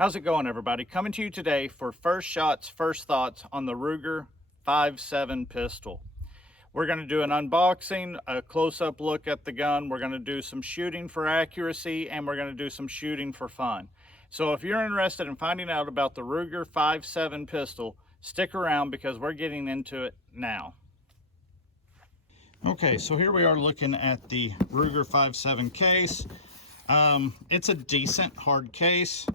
How's it going, everybody? Coming to you today for first shots, first thoughts on the Ruger 5.7 pistol. We're going to do an unboxing, a close-up look at the gun. We're going to do some shooting for accuracy, and we're going to do some shooting for fun. So if you're interested in finding out about the Ruger 5.7 pistol, stick around because we're getting into it now. Okay, so here we are looking at the Ruger 5.7 case. It's a decent hard case.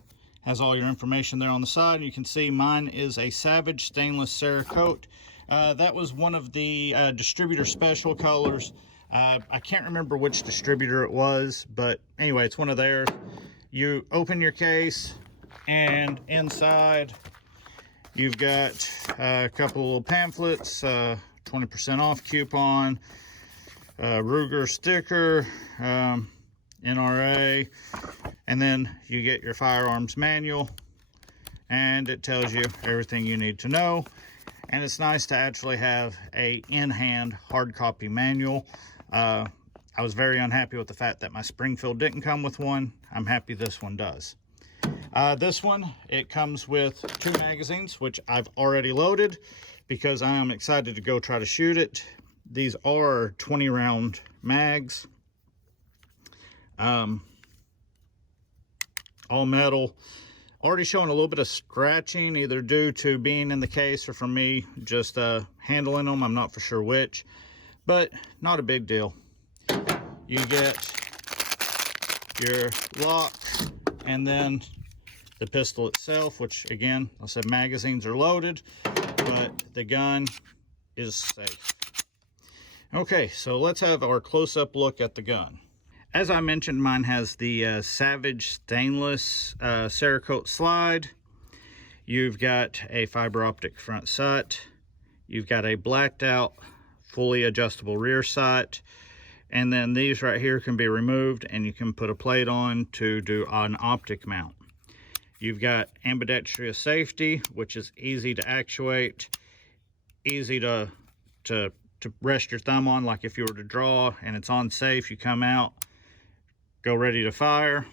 Has all your information there on the side. You can see mine is a Savage stainless Cerakote. That was one of the distributor special colors. I can't remember which distributor it was, but anyway, it's one of theirs. You open your case, and inside you've got a couple of little pamphlets, 20% off coupon, Ruger sticker, NRA, and then you get your firearms manual, and it tells you everything you need to know. And it's nice to actually have a in-hand hard copy manual. I was very unhappy with the fact that my Springfield didn't come with one. I'm happy this one does. This one, it comes with 2 magazines, which I've already loaded because I am excited to go try to shoot it. These are 20 round mags. All metal. Already showing a little bit of scratching, either due to being in the case or from me just handling them. I'm not for sure which, but not a big deal. You get your lock and then the pistol itself, which again, I said magazines are loaded, but the gun is safe. Okay, so let's have our close-up look at the gun. As I mentioned, mine has the Savage stainless Cerakote slide. You've got a fiber optic front sight. You've got a blacked out, fully adjustable rear sight. And then these right here can be removed and you can put a plate on to do an optic mount. You've got ambidextrous safety, which is easy to actuate, easy to rest your thumb on, like if you were to draw and it's on safe, you come out, go ready to fire.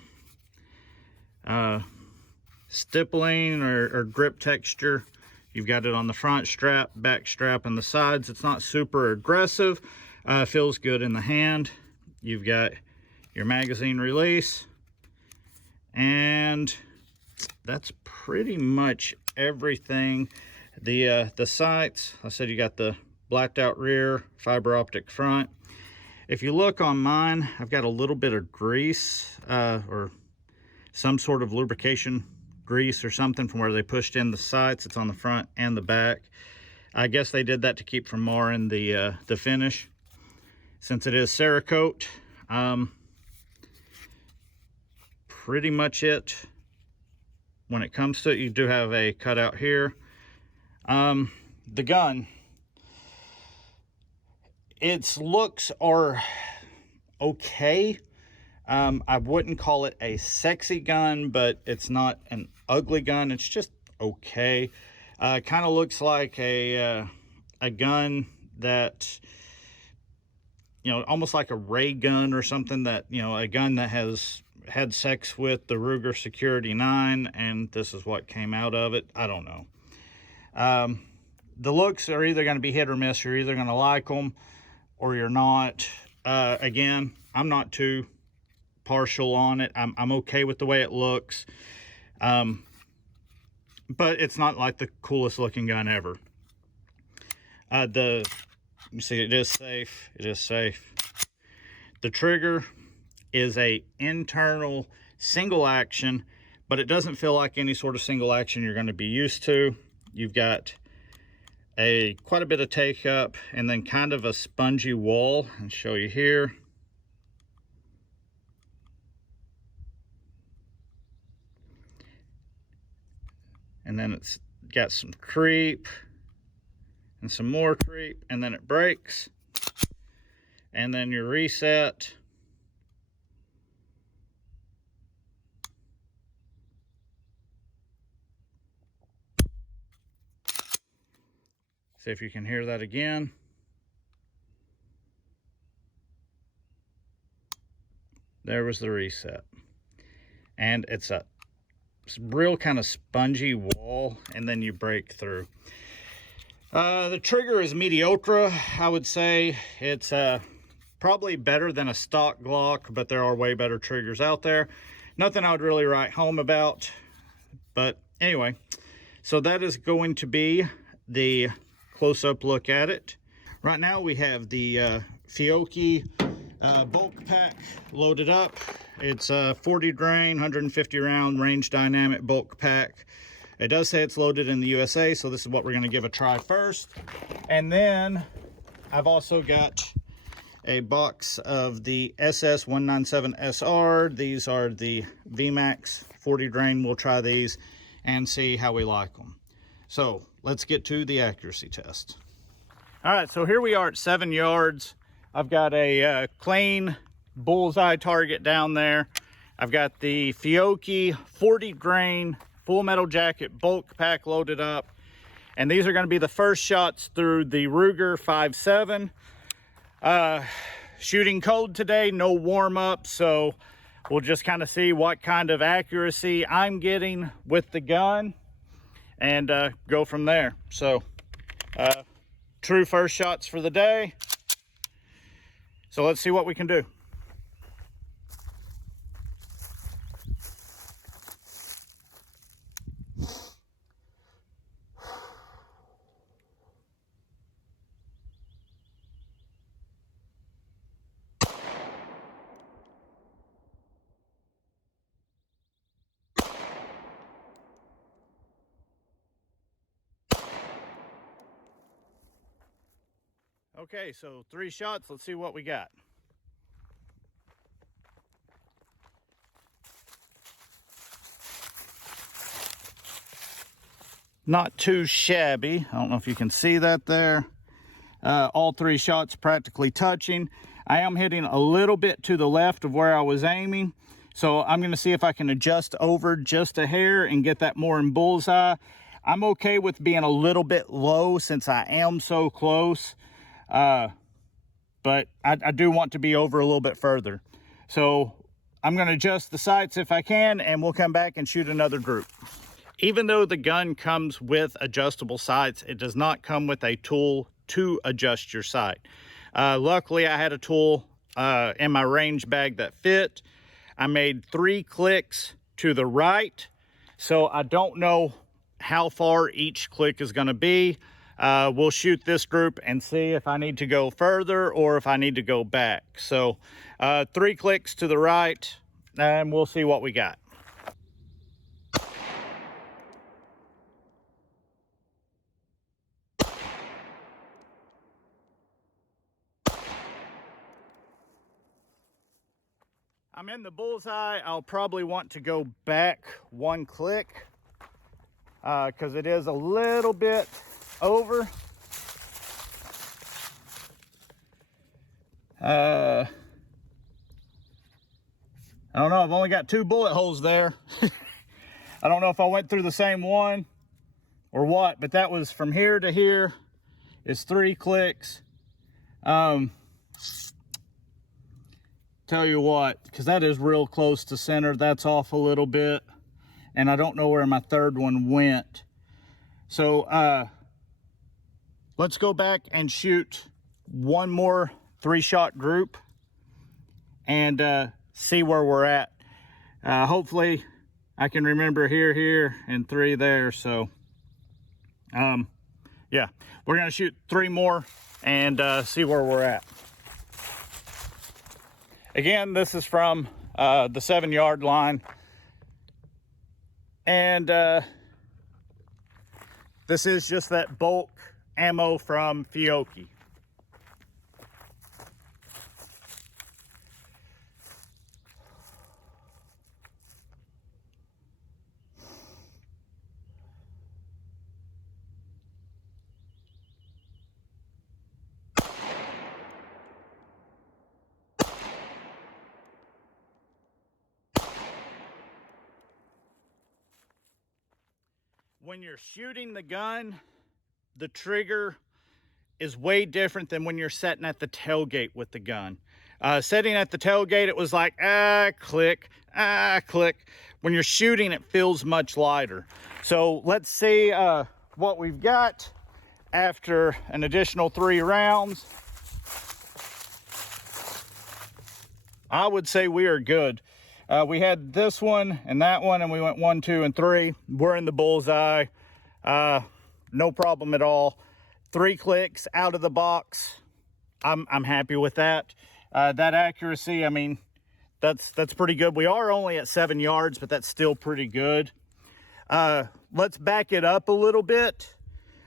Stippling or grip texture, you've got it on the front strap, back strap, and the sides. It's not super aggressive, feels good in the hand. You've got your magazine release, and that's pretty much everything. The sights, I said you got the blacked out rear, fiber optic front. If you look on mine, I've got a little bit of grease or some sort of lubrication grease or something from where they pushed in the sights. It's on the front and the back. I guess they did that to keep from marring the finish. Since it is Cerakote, pretty much it. When it comes to it, you do have a cutout here. The gun, its looks are okay. I wouldn't call it a sexy gun, but it's not an ugly gun. It's just okay. Kind of looks like a gun that, you know, almost like a ray gun or something, that, you know, a gun that has had sex with the Ruger Security 9 and this is what came out of it. I don't know. The looks are either going to be hit or miss. You're either going to like them or you're not. Again, I'm not too partial on it. I'm okay with the way it looks. But it's not like the coolest looking gun ever. You see, it is safe. It is safe. The trigger is a internal single action, but it doesn't feel like any sort of single action you're going to be used to. You've got quite a bit of take up and then kind of a spongy wall. I'll show you here. And then it's got some creep and some more creep, and then it breaks, and then your reset. See if you can hear that again. There was the reset. And it's a real kind of spongy wall, and then you break through. The trigger is mediocre, I would say. It's probably better than a stock Glock, but there are way better triggers out there. Nothing I would really write home about. But anyway, so that is going to be the close-up look at it. Right now we have the Fiocchi bulk pack loaded up. It's a 40 grain, 150 round range dynamic bulk pack. It does say it's loaded in the USA, so this is what we're going to give a try first. And then I've also got a box of the SS197SR. These are the VMAX 40 grain. We'll try these and see how we like them. So let's get to the accuracy test. All right, so here we are at 7 yards. I've got a Klein bullseye target down there. I've got the Fiocchi 40 grain full metal jacket bulk pack loaded up. And these are going to be the first shots through the Ruger 5.7. Shooting cold today, no warm up, so we'll just kind of see what kind of accuracy I'm getting with the gun and go from there. So true first shots for the day. So let's see what we can do. Okay, so 3 shots. Let's see what we got. Not too shabby. I don't know if you can see that there. All 3 shots practically touching. I am hitting a little bit to the left of where I was aiming. So I'm going to see if I can adjust over just a hair and get that more in bullseye. I'm okay with being a little bit low since I am so close. But I do want to be over a little bit further. So I'm going to adjust the sights if I can, and we'll come back and shoot another group. Even though the gun comes with adjustable sights, it does not come with a tool to adjust your sight. Luckily, I had a tool in my range bag that fit. I made 3 clicks to the right, so I don't know how far each click is going to be. We'll shoot this group and see if I need to go further or if I need to go back. So 3 clicks to the right, and we'll see what we got. I'm in the bullseye. I'll probably want to go back 1 click because it is a little bit over. I don't know. I've only got 2 bullet holes there. I don't know if I went through the same one or what, but that was from here to here is 3 clicks. Tell you what, because that is real close to center. That's off a little bit, and I don't know where my 3rd one went. So let's go back and shoot 1 more 3-shot group and see where we're at. Hopefully I can remember here, and 3 there. So yeah, we're gonna shoot 3 more and see where we're at. Again, this is from the 7-yard line, and this is just that bulk ammo from Fiocchi. When you're shooting the gun, the trigger is way different than when you're sitting at the tailgate with the gun. Sitting at the tailgate, it was like, click, click. When you're shooting, it feels much lighter. So let's see what we've got after an additional 3 rounds. I would say we are good. We had this one and that one, and we went 1, 2, and 3. We're in the bullseye. No problem at all. 3 clicks out of the box. I'm happy with that. That accuracy, I mean, that's pretty good. We are only at 7 yards, but that's still pretty good. Let's back it up a little bit.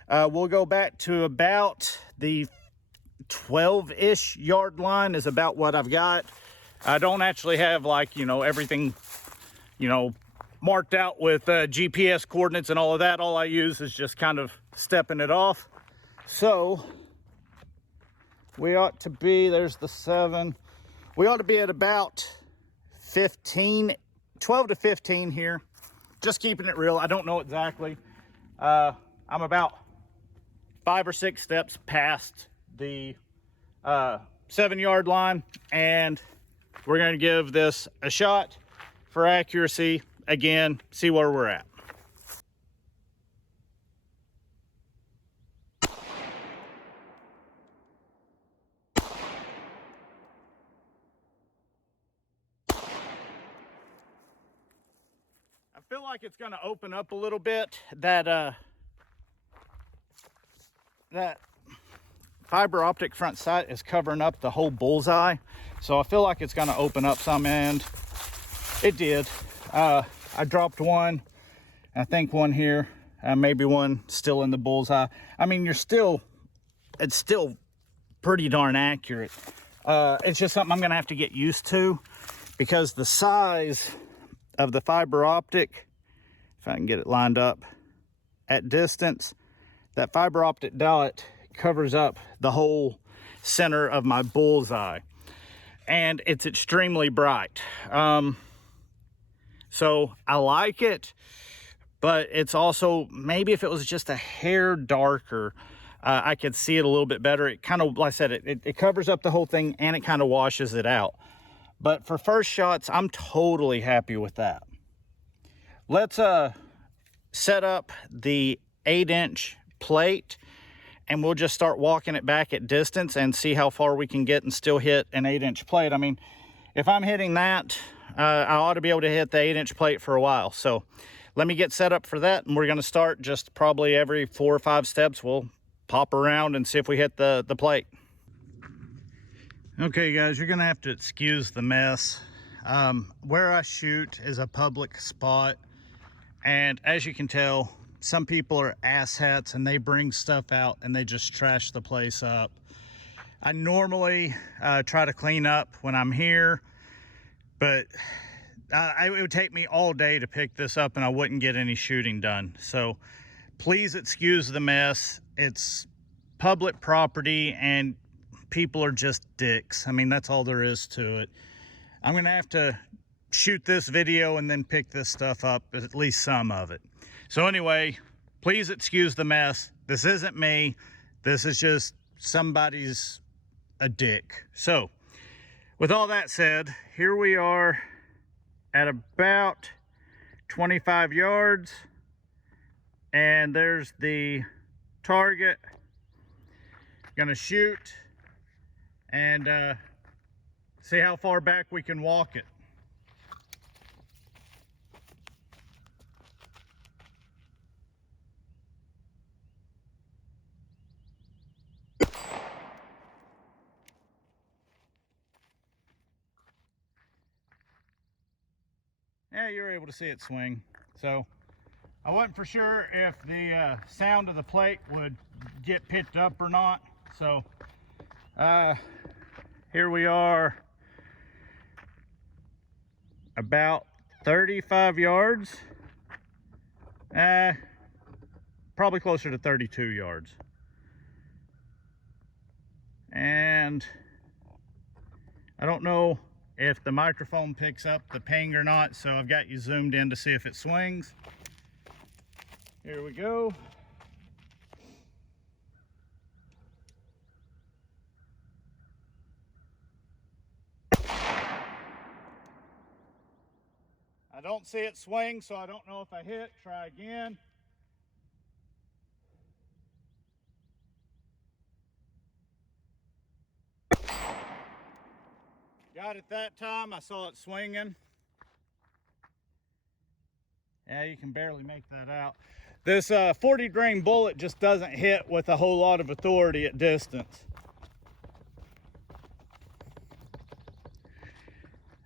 We'll go back to about the 12-ish yard line is about what I've got. I don't actually have, like, you know, everything, you know, marked out with GPS coordinates and all of that. All I use is just kind of stepping it off. So we ought to be, there's the 7. We ought to be at about 15, 12 to 15 here. Just keeping it real. I don't know exactly. I'm about 5 or 6 steps past the 7-yard line, and we're going to give this a shot for accuracy. Again, see where we're at. I feel like it's going to open up a little bit. That fiber optic front sight is covering up the whole bullseye, so I feel like it's going to open up some, and it did. I dropped one, I think one here, maybe one still in the bullseye. I mean, it's still pretty darn accurate. It's just something I'm going to have to get used to, because the size of the fiber optic, if I can get it lined up at distance, that fiber optic dot covers up the whole center of my bullseye, and it's extremely bright. So I like it, but it's also, maybe if it was just a hair darker, I could see it a little bit better. It kind of, like I said, it covers up the whole thing, and it kind of washes it out. But for first shots, I'm totally happy with that. Let's set up the 8-inch plate, and we'll just start walking it back at distance and see how far we can get and still hit an 8-inch plate. I mean, if I'm hitting that, I ought to be able to hit the 8-inch plate for a while. So let me get set up for that, and we're going to start just probably every 4 or 5 steps. We'll pop around and see if we hit the plate. Okay, guys, you're going to have to excuse the mess. Where I shoot is a public spot, and as you can tell, some people are asshats and they bring stuff out and they just trash the place up. I normally try to clean up when I'm here, but it would take me all day to pick this up and I wouldn't get any shooting done. So please excuse the mess. It's public property and people are just dicks. I mean, that's all there is to it. I'm gonna have to shoot this video and then pick this stuff up, at least some of it. So anyway, please excuse the mess. This isn't me. This is just somebody's a dick. So with all that said, here we are at about 25 yards, and there's the target. Gonna shoot and see how far back we can walk it. Yeah, you're able to see it swing. So I wasn't for sure if the sound of the plate would get picked up or not. So here we are, about 35 yards, probably closer to 32 yards. And I don't know if the microphone picks up the ping or not, so I've got you zoomed in to see if it swings. Here we go. don't see it swing, so I don't know if I hit. Try again. Got it that time. I saw it swinging. Yeah, you can barely make that out. This 40 grain bullet just doesn't hit with a whole lot of authority at distance.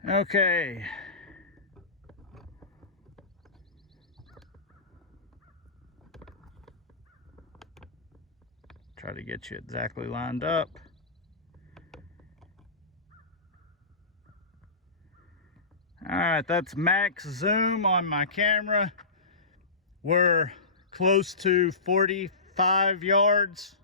Okay. Try to get you exactly lined up. All right, that's max zoom on my camera. We're close to 45 yards.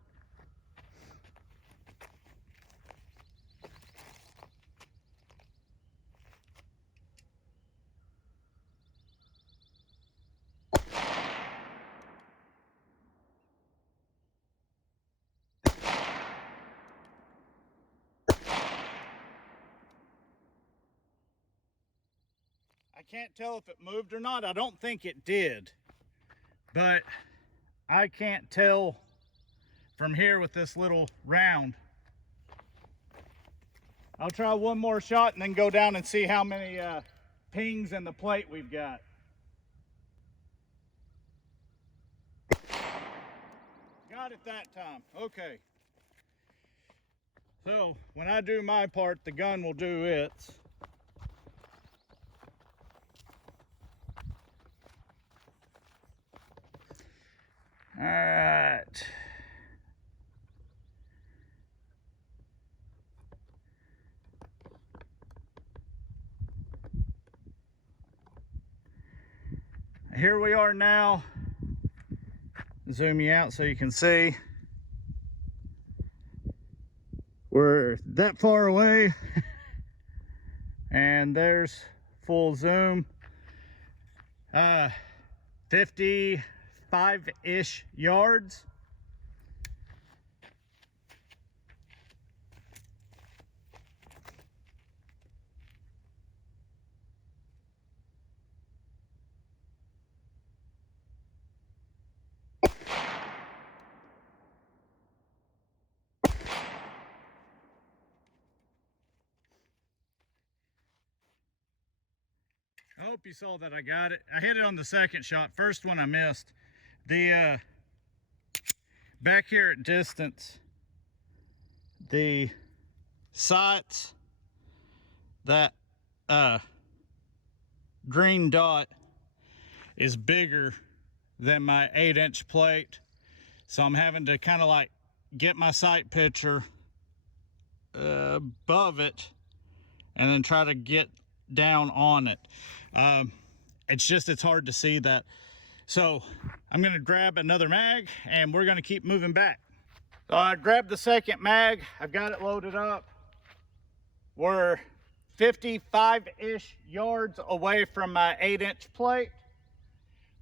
I can't tell if it moved or not. I don't think it did, but I can't tell from here with this little round. I'll try one more shot and then go down and see how many pings in the plate we've got. Got it that time. Okay. So when I do my part, the gun will do its. All right. Here we are now. Zoom you out so you can see. We're that far away. And there's full zoom. 55-ish yards. I hope you saw that I got it. I hit it on the second shot. First one I missed. The back here at distance, the sights, that green dot is bigger than my 8-inch plate. So I'm having to kind of like get my sight picture above it and then try to get down on it. It's hard to see that. So I'm gonna grab another mag and we're gonna keep moving back. So I grabbed the second mag. I've got it loaded up. We're 55-ish yards away from my 8-inch plate.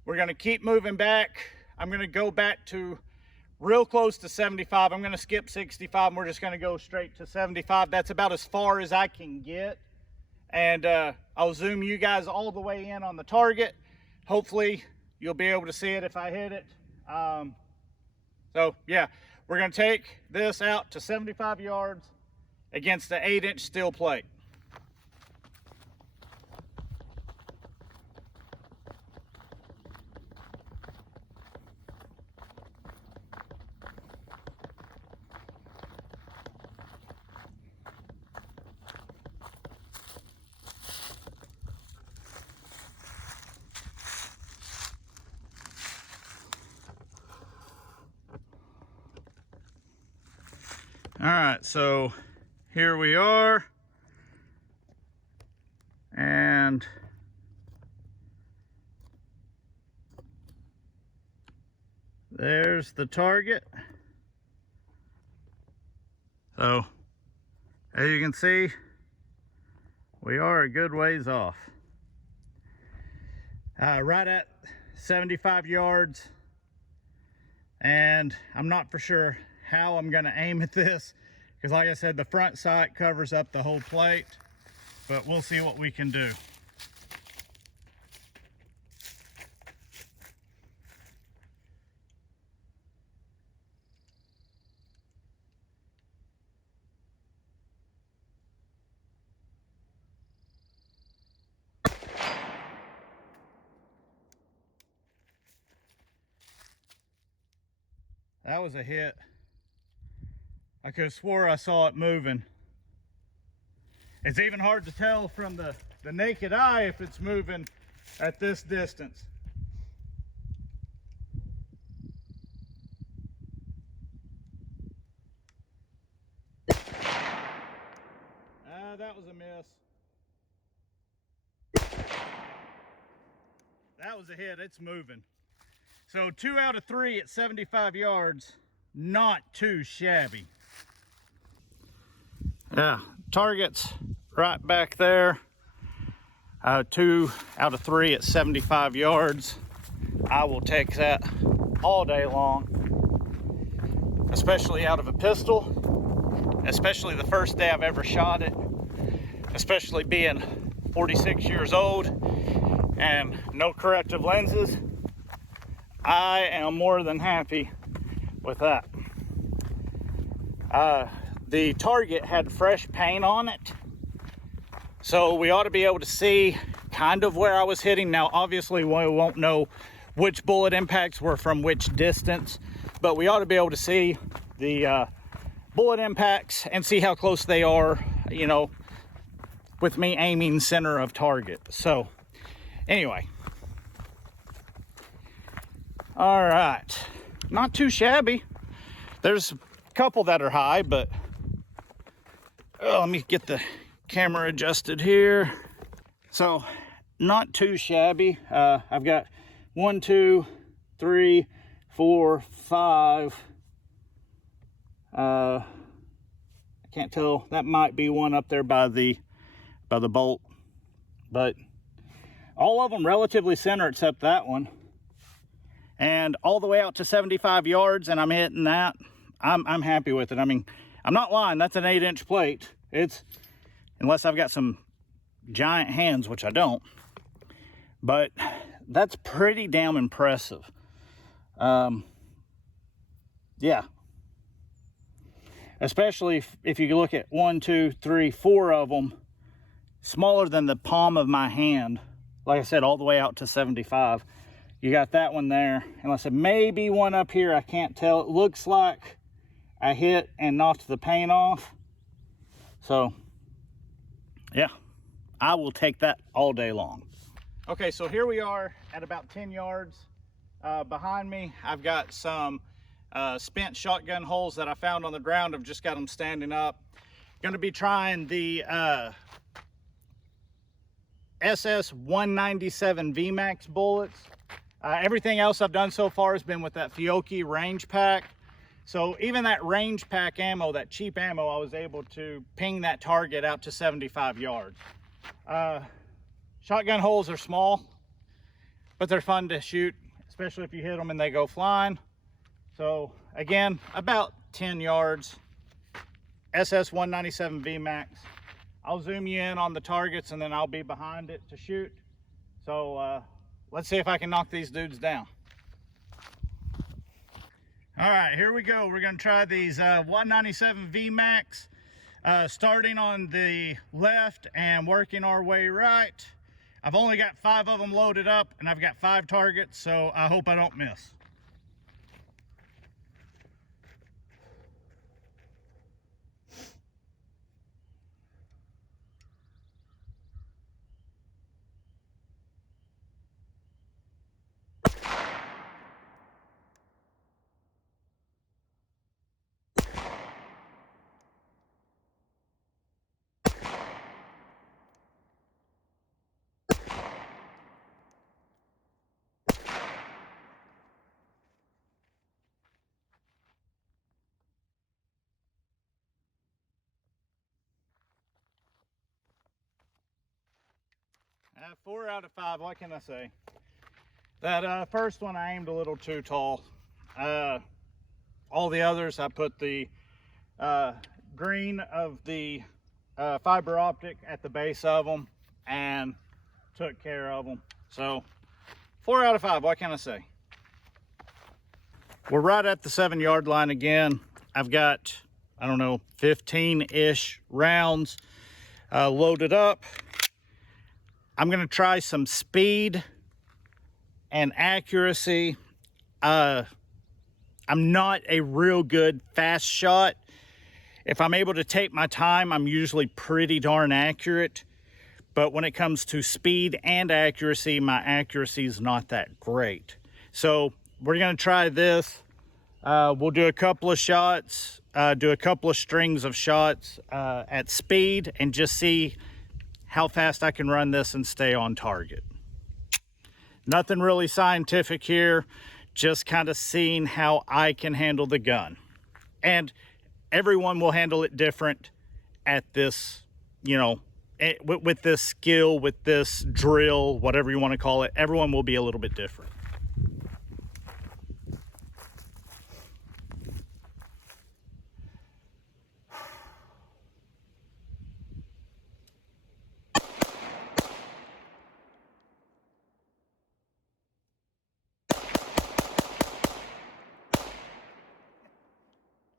We're gonna keep moving back. I'm gonna go back to real close to 75. I'm gonna skip 65 and we're just gonna go straight to 75. That's about as far as I can get. And I'll zoom you guys all the way in on the target. Hopefully you'll be able to see it if I hit it. So yeah, we're gonna take this out to 75 yards against the 8-inch steel plate. All right, so here we are, and there's the target. So as you can see, we are a good ways off. Right at 75 yards, and I'm not for sure how I'm gonna aim at this, because like I said, the front sight covers up the whole plate, but we'll see what we can do. That was a hit. I could have swore I saw it moving. It's even hard to tell from the naked eye if it's moving at this distance. That was a miss. That was a hit. It's moving. So 2 out of 3 at 75 yards. Not too shabby. Yeah, target's right back there. 2 out of 3 at 75 yards. I will take that all day long, especially out of a pistol, especially the first day I've ever shot it, especially being 46 years old and no corrective lenses. I am more than happy with that. The target had fresh paint on it, so we ought to be able to see kind of where I was hitting. Now obviously we won't know which bullet impacts were from which distance, but we ought to be able to see the bullet impacts and see how close they are, you know, with me aiming center of target. So anyway, all right, not too shabby. There's a couple that are high, but let me get the camera adjusted here. So not too shabby. I've got 1, 2, 3, 4, 5. I can't tell. That might be one up there by the bolt, but all of them relatively center except that one. And all the way out to 75 yards, and I'm hitting that. I'm happy with it. I mean, I'm not lying. That's an 8-inch plate. It's, unless I've got some giant hands, which I don't, but that's pretty damn impressive. Yeah, especially if you look at 1, 2, 3, 4 of them smaller than the palm of my hand. Like I said, all the way out to 75. You got that one there, and I said maybe one up here. I can't tell. It looks like I hit and knocked the paint off. So yeah, I will take that all day long. Okay, so here we are at about 10 yards. Behind me, I've got some spent shotgun holes that I found on the ground. I've just got them standing up. Going to be trying the SS197 VMAX bullets. Everything else I've done so far has been with that Fiocchi range pack. So even that range pack ammo, that cheap ammo, I was able to ping that target out to 75 yards. Shotgun holes are small, but they're fun to shoot, especially if you hit them and they go flying. So again, about 10 yards, SS197 VMAX. I'll zoom you in on the targets and then I'll be behind it to shoot. So let's see if I can knock these dudes down. All right, here we go. We're gonna try these 197 VMAX, starting on the left and working our way right. I've only got 5 of them loaded up and I've got 5 targets, so I hope I don't miss. I have 4 out of 5, what can I say? That first one I aimed a little too tall. All the others I put the green of the fiber optic at the base of them and took care of them. So 4 out of 5, what can I say? We're right at the 7-yard line again. I've got, I don't know, 15-ish rounds loaded up. I'm gonna try some speed and accuracy. I'm not a real good fast shot. If I'm able to take my time, I'm usually pretty darn accurate. But when it comes to speed and accuracy, my accuracy is not that great. So we're gonna try this. We'll do a couple of shots, do a couple of strings of shots at speed, and just see how fast I can run this and stay on target. Nothing really scientific here, just kind of seeing how I can handle the gun. And everyone will handle it different at this, you know, with this skill, with this drill, whatever you want to call it. Everyone will be a little bit different.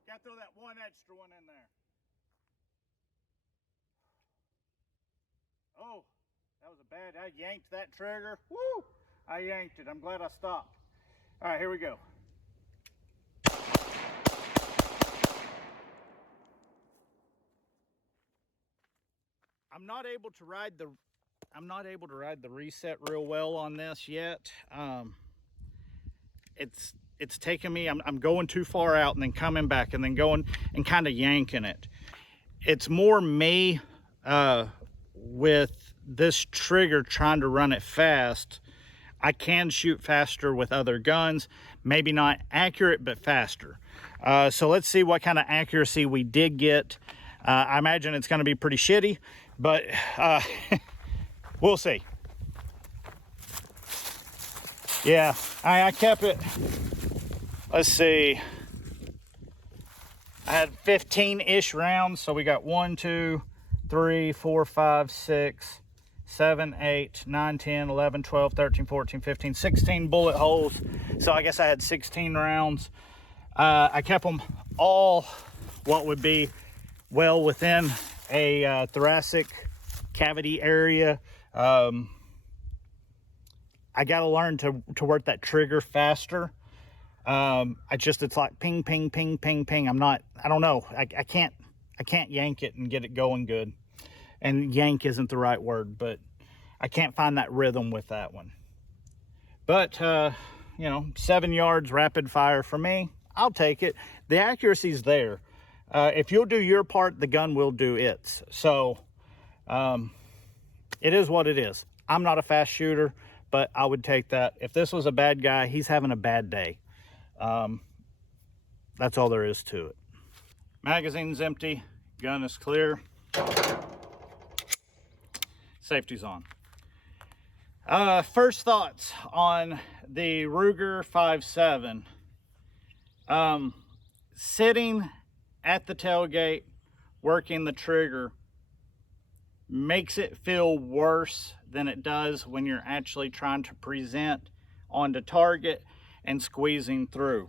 Got to throw that one extra one in there. Oh, that was a bad, I yanked that trigger. Woo! I yanked it. I'm glad I stopped. All right, here we go. I'm not able to ride the reset real well on this yet. It's taking me, I'm going too far out and then coming back and then going and kind of yanking it. It's more me with this trigger trying to run it fast. I can shoot faster with other guns, maybe not accurate, but faster. So let's see what kind of accuracy we did get. I imagine it's going to be pretty shitty, but we'll see. Yeah, I kept it. Let's see. I had 15-ish rounds, so we got 1, 2, 3, 4, 5, 6, 7, 8, 9, 10, 11, 12, 13, 14, 15, 16 bullet holes. So I guess I had 16 rounds. I kept them all what would be well within a thoracic cavity area. I got to learn to work that trigger faster. It's like ping, ping, ping, ping, ping. I don't know. I can't yank it and get it going good. And yank isn't the right word, but I can't find that rhythm with that one. But, you know, 7 yards rapid fire for me, I'll take it. The accuracy's there. If you'll do your part, the gun will do its. So, it is what it is. I'm not a fast shooter, but I would take that. If this was a bad guy, he's having a bad day. That's all there is to it. Magazine's empty, gun is clear, safety's on. First thoughts on the Ruger 5.7. Sitting at the tailgate, working the trigger, makes it feel worse than it does when you're actually trying to present onto target and squeezing through.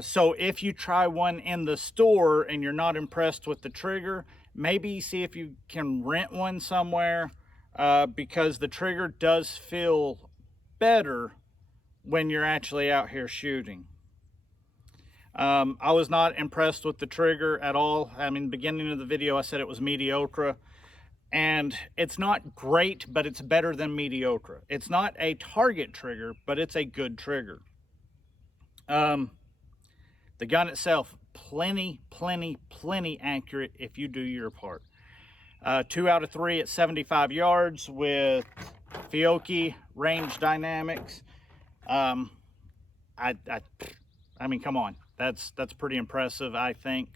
So if you try one in the store and you're not impressed with the trigger, maybe see if you can rent one somewhere, because the trigger does feel better when you're actually out here shooting. I was not impressed with the trigger at all. I mean, beginning of the video, I said it was mediocre. And it's not great, but it's better than mediocre. It's not a target trigger, but it's a good trigger. The gun itself, plenty accurate if you do your part. 2 out of 3 at 75 yards with Fiocchi range dynamics. I mean, come on. That's pretty impressive, I think,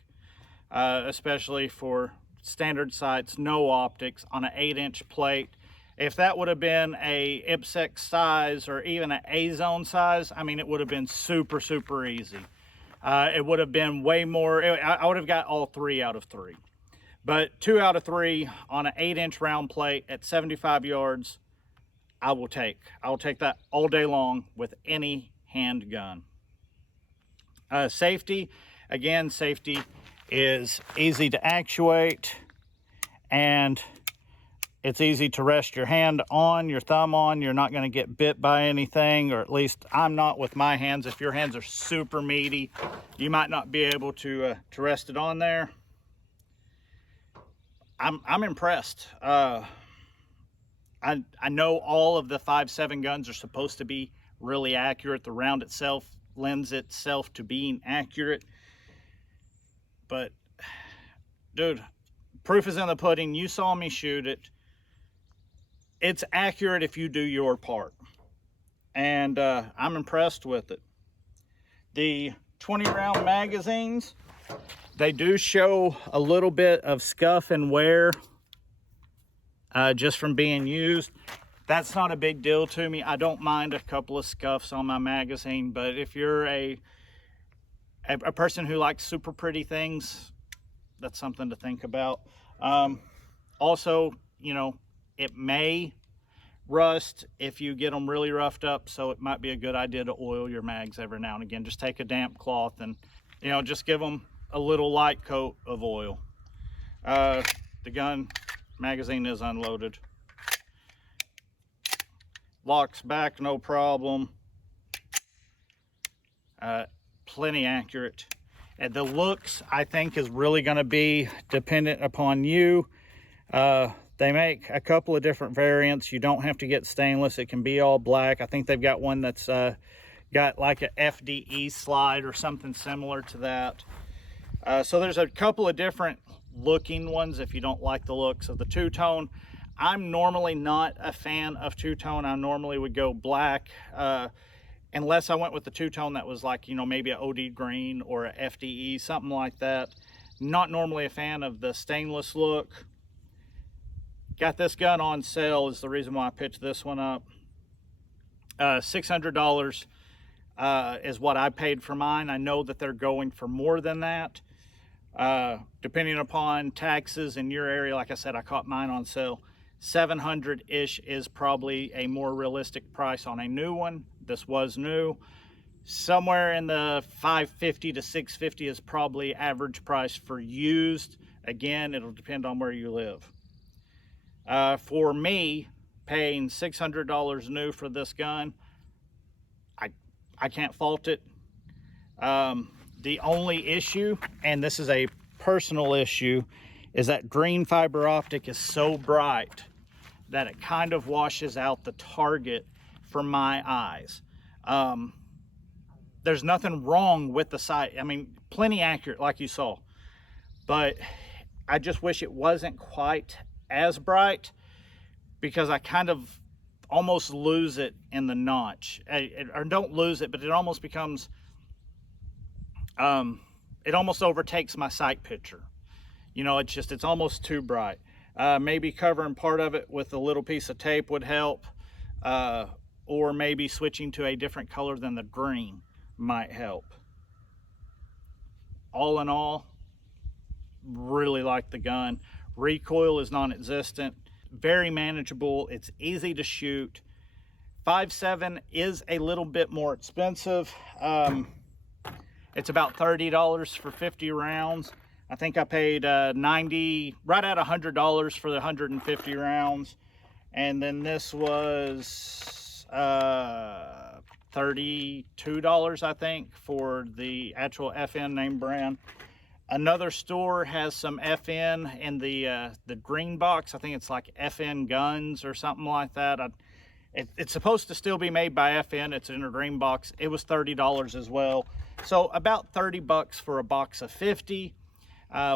especially for standard sights, no optics on an 8-inch plate. If that would have been a IPSC size or even an A-zone size, I mean, it would have been super easy. It would have been way more. I would have got all 3 out of 3. But 2 out of 3 on an 8-inch round plate at 75 yards, I will take that all day long with any handgun. Safety, again, safety is easy to actuate, and It's easy to rest your hand on, your thumb on. You're not going to get bit by anything, or at least I'm not with my hands. If your hands are super meaty, you might not be able to rest it on there. I'm impressed. I know all of the 5.7 guns are supposed to be really accurate. The round itself lends itself to being accurate. But, dude, proof is in the pudding. You saw me shoot it. It's accurate if you do your part. And I'm impressed with it. The 20-round magazines, they do show a little bit of scuff and wear just from being used. That's not a big deal to me. I don't mind a couple of scuffs on my magazine, but if you're a person who likes super pretty things, that's something to think about. Also, you know, it may rust if you get them really roughed up, so it might be a good idea to oil your mags every now and again. Just take a damp cloth and, you know, just give them a little light coat of oil. The gun magazine is unloaded. Locks back, no problem. Plenty accurate. And the looks, I think, is really going to be dependent upon you. They make a couple of different variants. You don't have to get stainless. It can be all black. I think they've got one that's got like a FDE slide or something similar to that. So there's a couple of different looking ones if you don't like the looks of the two-tone. I'm normally not a fan of two-tone. I normally would go black, unless I went with the two-tone that was like, you know, maybe an OD green or a FDE, something like that. Not normally a fan of the stainless look. Got this gun on sale is the reason why I picked this one up. $600 is what I paid for mine. I know that they're going for more than that. Depending upon taxes in your area, like I said, I caught mine on sale. 700-ish is probably a more realistic price on a new one. This was new. Somewhere in the $550 to $650 is probably average price for used. Again, it'll depend on where you live. For me, paying $600 new for this gun, I can't fault it. The only issue, and this is a personal issue, is that green fiber optic is so bright that it kind of washes out the target for my eyes. There's nothing wrong with the sight. I mean, plenty accurate like you saw, but I just wish it wasn't quite as bright, because I kind of almost lose it in the notch. Or don't lose it, but it almost becomes, it almost overtakes my sight picture. You know, it's almost too bright. Maybe covering part of it with a little piece of tape would help, or maybe switching to a different color than the green might help. All in all, really like the gun. Recoil is non-existent, very manageable, it's easy to shoot. 5.7 is a little bit more expensive. It's about $30 for 50 rounds. I think I paid $90, right at $100 for the 150 rounds. And then this was $32, I think, for the actual FN name brand. Another store has some FN in the green box. I think it's like FN Guns or something like that. It's supposed to still be made by FN. It's in a green box. It was $30 as well. So about 30 bucks for a box of 50,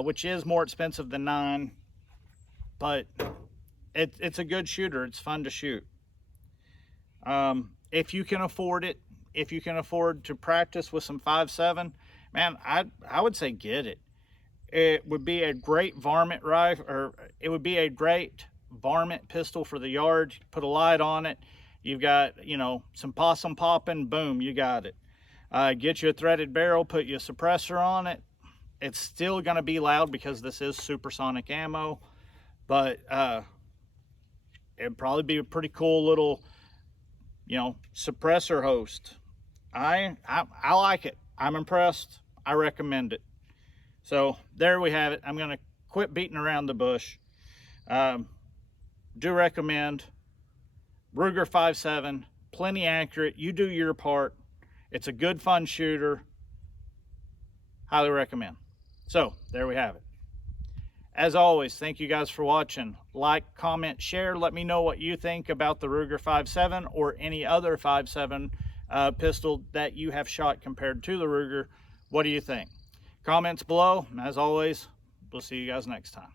which is more expensive than 9. But it's a good shooter. It's fun to shoot. If you can afford it, if you can afford to practice with some 5.7, man, I would say get it. It would be a great varmint rifle, or it would be a great varmint pistol for the yard. Put a light on it. You've got, you know, some possum popping, boom, you got it. Get you a threaded barrel, put you a suppressor on it. It's still going to be loud because this is supersonic ammo, but it'd probably be a pretty cool little, you know, suppressor host. I like it. I'm impressed. I recommend it. So there we have it. I'm going to quit beating around the bush. do recommend. Ruger 5.7, plenty accurate. You do your part. It's a good, fun shooter. Highly recommend. So there we have it. As always, thank you guys for watching. Like, comment, share. Let me know what you think about the Ruger 5.7 or any other 5.7 pistol that you have shot compared to the Ruger. What do you think? Comments below. As always, we'll see you guys next time.